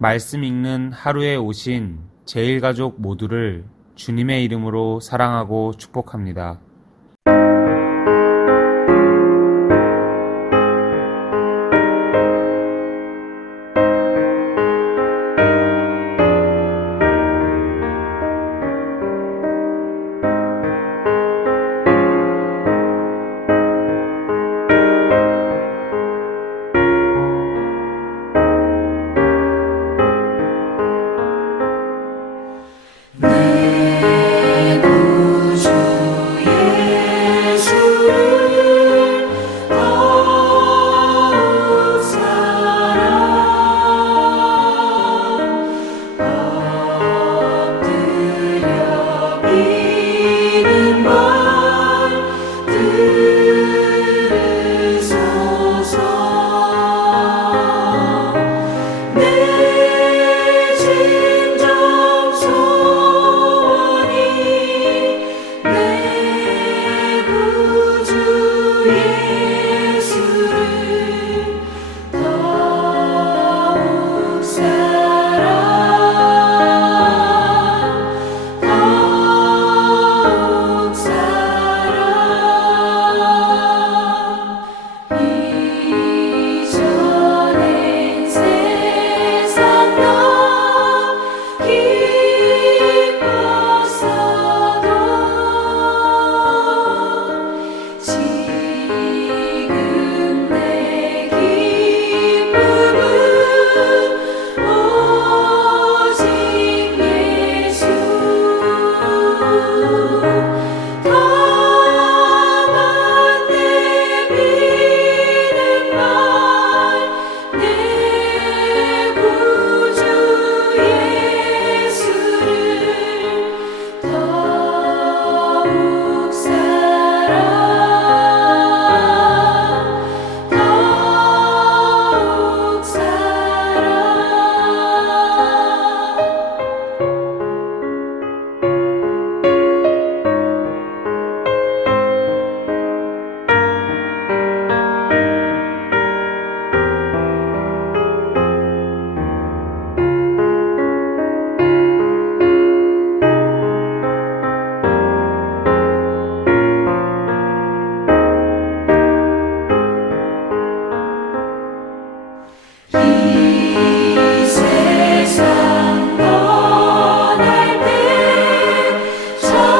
말씀 읽는 하루에 오신 제일가족 모두를 주님의 이름으로 사랑하고 축복합니다. 내 구주 예수를 더욱 엎드려 비는 말 들으소서. 내 진정 소원이 내 구주 예수를 더욱 이전엔 세상 나 기뻤어도 지금 내 기쁨은 오직 예수. 다만 내미는 말 내 구주 예수를 더욱 이 세상 떠날 때 찬양하고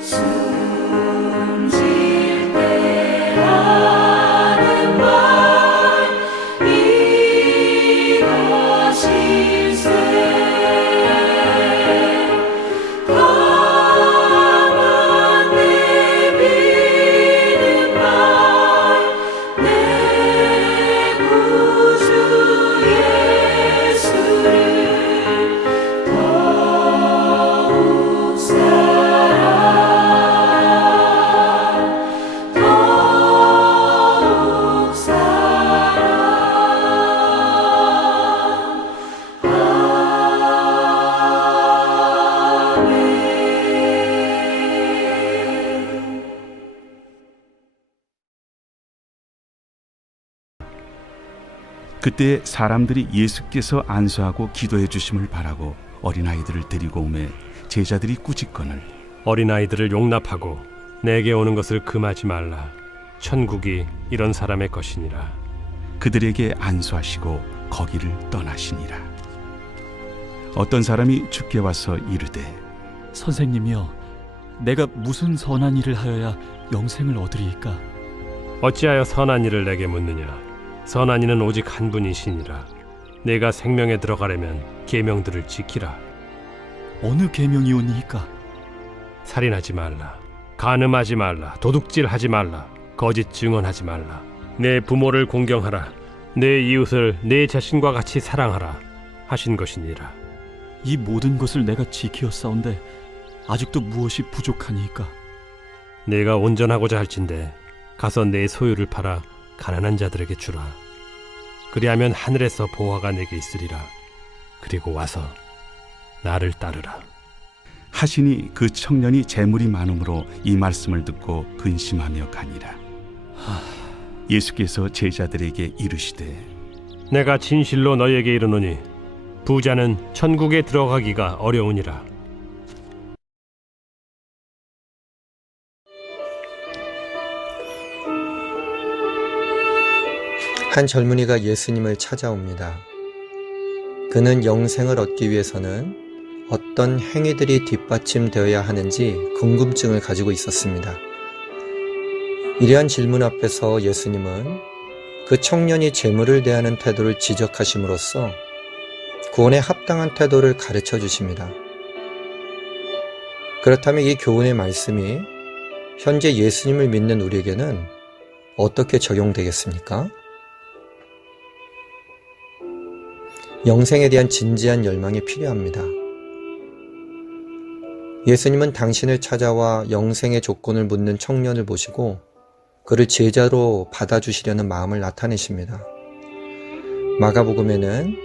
숨질 때 하는 말 이것일세. 다만 내미는 말 내 구주 예수를 더욱 아멘. 그때 사람들이 예수께서 안수하고 기도해 주심을 바라고 어린아이들을 데리고 오매 제자들이 꾸짖거늘 어린아이들을 용납하고 내게 오는 것을 금하지 말라. 천국이 이런 사람의 것이니라. 그들에게 안수하시고 거기를 떠나시니라. 어떤 사람이 주께 와서 이르되 선생님이여, 내가 무슨 선한 일을 하여야 영생을 얻으리이까? 어찌하여 선한 일을 내게 묻느냐? 선한 이는 오직 한 분이시니라. 내가 생명에 들어가려면 계명들을 지키라. 어느 계명이오니이까? 살인하지 말라. 간음하지 말라. 도둑질하지 말라. 거짓 증언하지 말라. 내 부모를 공경하라. 내 이웃을 내 자신과 같이 사랑하라 하신 것이니라. 이 모든 것을 내가 지키었사온데 아직도 무엇이 부족하니이까? 내가 온전하고자 할진대 가서 내 소유를 팔아 가난한 자들에게 주라. 그리하면 하늘에서 보화가 내게 있으리라. 그리고 와서 나를 따르라. 하시니 그 청년이 재물이 많음으로 이 말씀을 듣고 근심하며 가니라. 예수께서 제자들에게 이르시되 내가 진실로 너희에게 이르노니 부자는 천국에 들어가기가 어려우니라. 한 젊은이가 예수님을 찾아옵니다. 그는 영생을 얻기 위해서는 어떤 행위들이 뒷받침되어야 하는지 궁금증을 가지고 있었습니다. 이러한 질문 앞에서 예수님은 그 청년이 재물을 대하는 태도를 지적하심으로써 구원에 합당한 태도를 가르쳐 주십니다. 그렇다면 이 교훈의 말씀이 현재 예수님을 믿는 우리에게는 어떻게 적용되겠습니까? 영생에 대한 진지한 열망이 필요합니다. 예수님은 당신을 찾아와 영생의 조건을 묻는 청년을 보시고 그를 제자로 받아주시려는 마음을 나타내십니다. 마가복음에는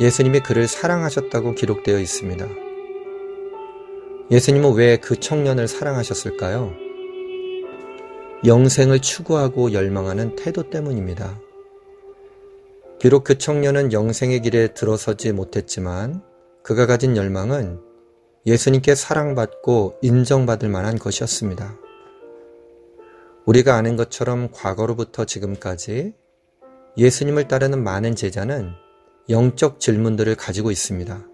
예수님이 그를 사랑하셨다고 기록되어 있습니다. 예수님은 왜 그 청년을 사랑하셨을까요? 영생을 추구하고 열망하는 태도 때문입니다. 비록 그 청년은 영생의 길에 들어서지 못했지만 그가 가진 열망은 예수님께 사랑받고 인정받을 만한 것이었습니다. 우리가 아는 것처럼 과거로부터 지금까지 예수님을 따르는 많은 제자는 영적 질문들을 가지고 있습니다.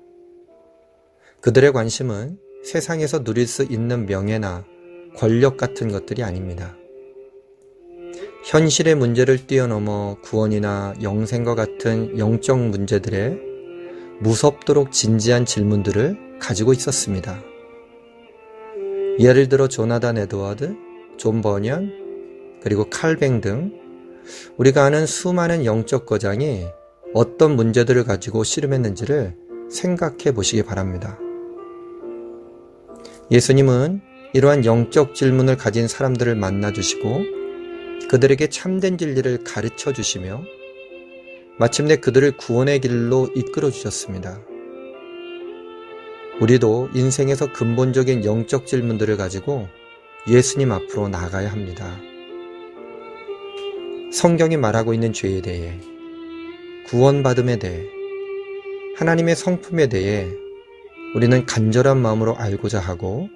그들의 관심은 세상에서 누릴 수 있는 명예나 권력 같은 것들이 아닙니다. 현실의 문제를 뛰어넘어 구원이나 영생과 같은 영적 문제들에 무섭도록 진지한 질문들을 가지고 있었습니다. 예를 들어 조나단 에드워드, 존 버년, 그리고 칼뱅 등 우리가 아는 수많은 영적 거장이 어떤 문제들을 가지고 씨름했는지를 생각해 보시기 바랍니다. 예수님은 이러한 영적 질문을 가진 사람들을 만나주시고 그들에게 참된 진리를 가르쳐 주시며 마침내 그들을 구원의 길로 이끌어 주셨습니다. 우리도 인생에서 근본적인 영적 질문들을 가지고 예수님 앞으로 나아가야 합니다. 성경이 말하고 있는 죄에 대해, 구원받음에 대해, 하나님의 성품에 대해 우리는 간절한 마음으로 알고자 하고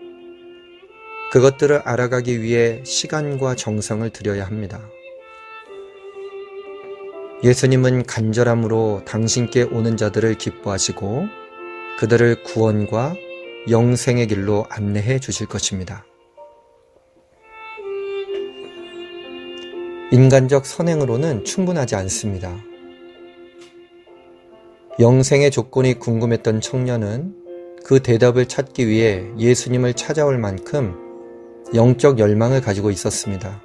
그것들을 알아가기 위해 시간과 정성을 들여야 합니다. 예수님은 간절함으로 당신께 오는 자들을 기뻐하시고 그들을 구원과 영생의 길로 안내해 주실 것입니다. 인간적 선행으로는 충분하지 않습니다. 영생의 조건이 궁금했던 청년은 그 대답을 찾기 위해 예수님을 찾아올 만큼 영적 열망을 가지고 있었습니다.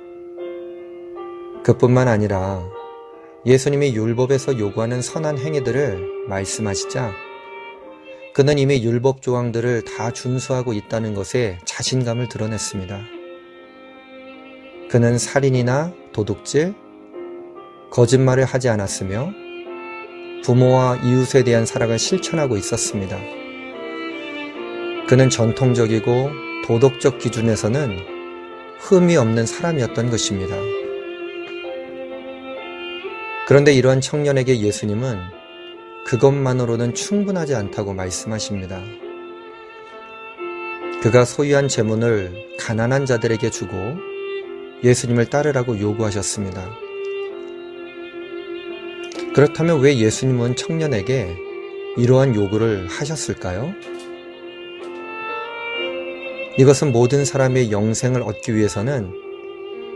그뿐만 아니라 예수님이 율법에서 요구하는 선한 행위들을 말씀하시자 그는 이미 율법 조항들을 다 준수하고 있다는 것에 자신감을 드러냈습니다. 그는 살인이나 도둑질, 거짓말을 하지 않았으며 부모와 이웃에 대한 사랑을 실천하고 있었습니다. 그는 전통적이고 도덕적 기준에서는 흠이 없는 사람이었던 것입니다. 그런데 이러한 청년에게 예수님은 그것만으로는 충분하지 않다고 말씀하십니다. 그가 소유한 재물을 가난한 자들에게 주고 예수님을 따르라고 요구하셨습니다. 그렇다면 왜 예수님은 청년에게 이러한 요구를 하셨을까요? 이것은 모든 사람의 영생을 얻기 위해서는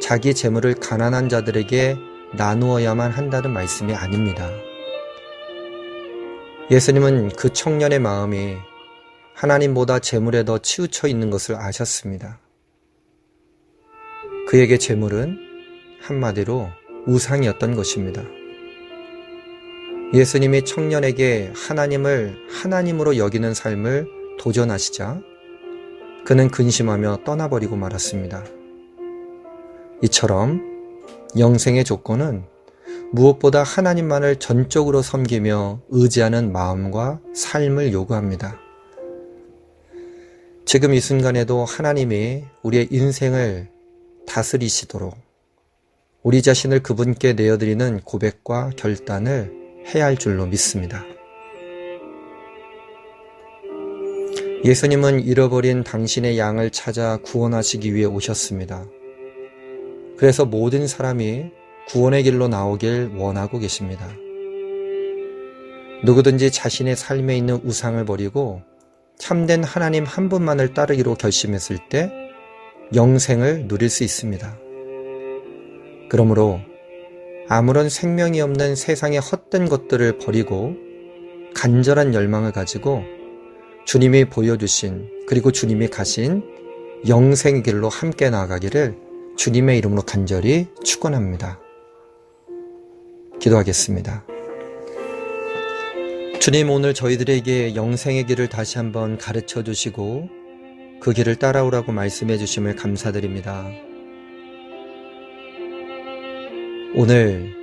자기 재물을 가난한 자들에게 나누어야만 한다는 말씀이 아닙니다. 예수님은 그 청년의 마음이 하나님보다 재물에 더 치우쳐 있는 것을 아셨습니다. 그에게 재물은 한마디로 우상이었던 것입니다. 예수님이 청년에게 하나님을 하나님으로 여기는 삶을 도전하시자 그는 근심하며 떠나버리고 말았습니다. 이처럼 영생의 조건은 무엇보다 하나님만을 전적으로 섬기며 의지하는 마음과 삶을 요구합니다. 지금 이 순간에도 하나님이 우리의 인생을 다스리시도록 우리 자신을 그분께 내어드리는 고백과 결단을 해야 할 줄로 믿습니다. 예수님은 잃어버린 당신의 양을 찾아 구원하시기 위해 오셨습니다. 그래서 모든 사람이 구원의 길로 나오길 원하고 계십니다. 누구든지 자신의 삶에 있는 우상을 버리고 참된 하나님 한 분만을 따르기로 결심했을 때 영생을 누릴 수 있습니다. 그러므로 아무런 생명이 없는 세상의 헛된 것들을 버리고 간절한 열망을 가지고 주님이 보여주신 그리고 주님이 가신 영생의 길로 함께 나아가기를 주님의 이름으로 간절히 축원합니다. 기도하겠습니다. 주님, 오늘 저희들에게 영생의 길을 다시 한번 가르쳐 주시고 그 길을 따라오라고 말씀해 주심을 감사드립니다. 오늘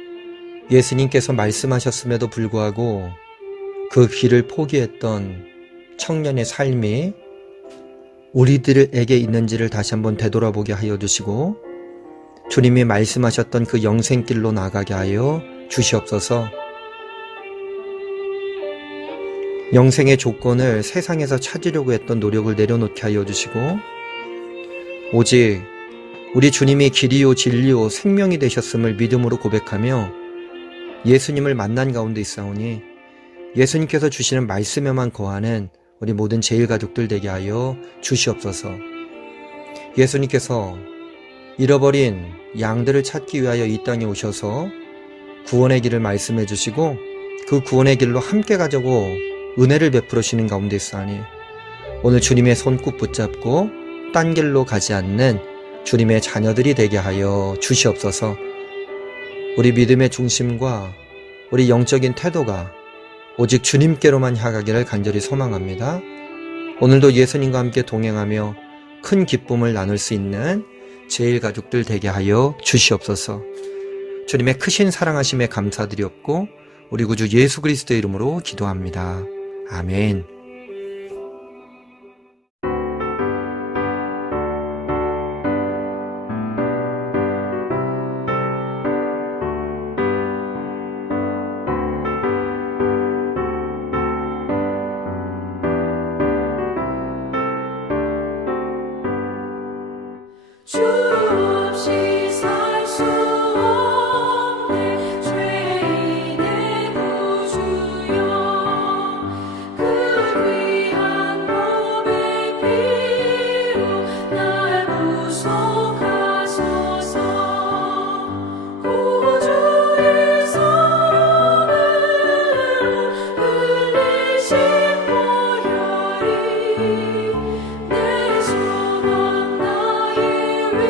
예수님께서 말씀하셨음에도 불구하고 그 길을 포기했던 청년의 삶이 우리들에게 있는지를 다시 한번 되돌아보게 하여 주시고 주님이 말씀하셨던 그 영생길로 나가게 하여 주시옵소서. 영생의 조건을 세상에서 찾으려고 했던 노력을 내려놓게 하여 주시고 오직 우리 주님이 길이요 진리요 생명이 되셨음을 믿음으로 고백하며 예수님을 만난 가운데 있사오니 예수님께서 주시는 말씀에만 거하는 우리 모든 제일가족들 되게 하여 주시옵소서. 예수님께서 잃어버린 양들을 찾기 위하여 이 땅에 오셔서 구원의 길을 말씀해 주시고 그 구원의 길로 함께 가자고 은혜를 베풀으시는 가운데 있사오니 오늘 주님의 손꼭 붙잡고 딴 길로 가지 않는 주님의 자녀들이 되게 하여 주시옵소서. 우리 믿음의 중심과 우리 영적인 태도가 오직 주님께로만 향하기를 간절히 소망합니다. 오늘도 예수님과 함께 동행하며 큰 기쁨을 나눌 수 있는 제일가족들 되게 하여 주시옵소서. 주님의 크신 사랑하심에 감사드리옵고 우리 구주 예수 그리스도의 이름으로 기도합니다. 아멘. 주 없이 살 수 없네 죄인의 구주여 그 귀한 몸의 피로 날 구속하소서 구주의 사랑으로 흘리신 보혈이 내 소망 나의 위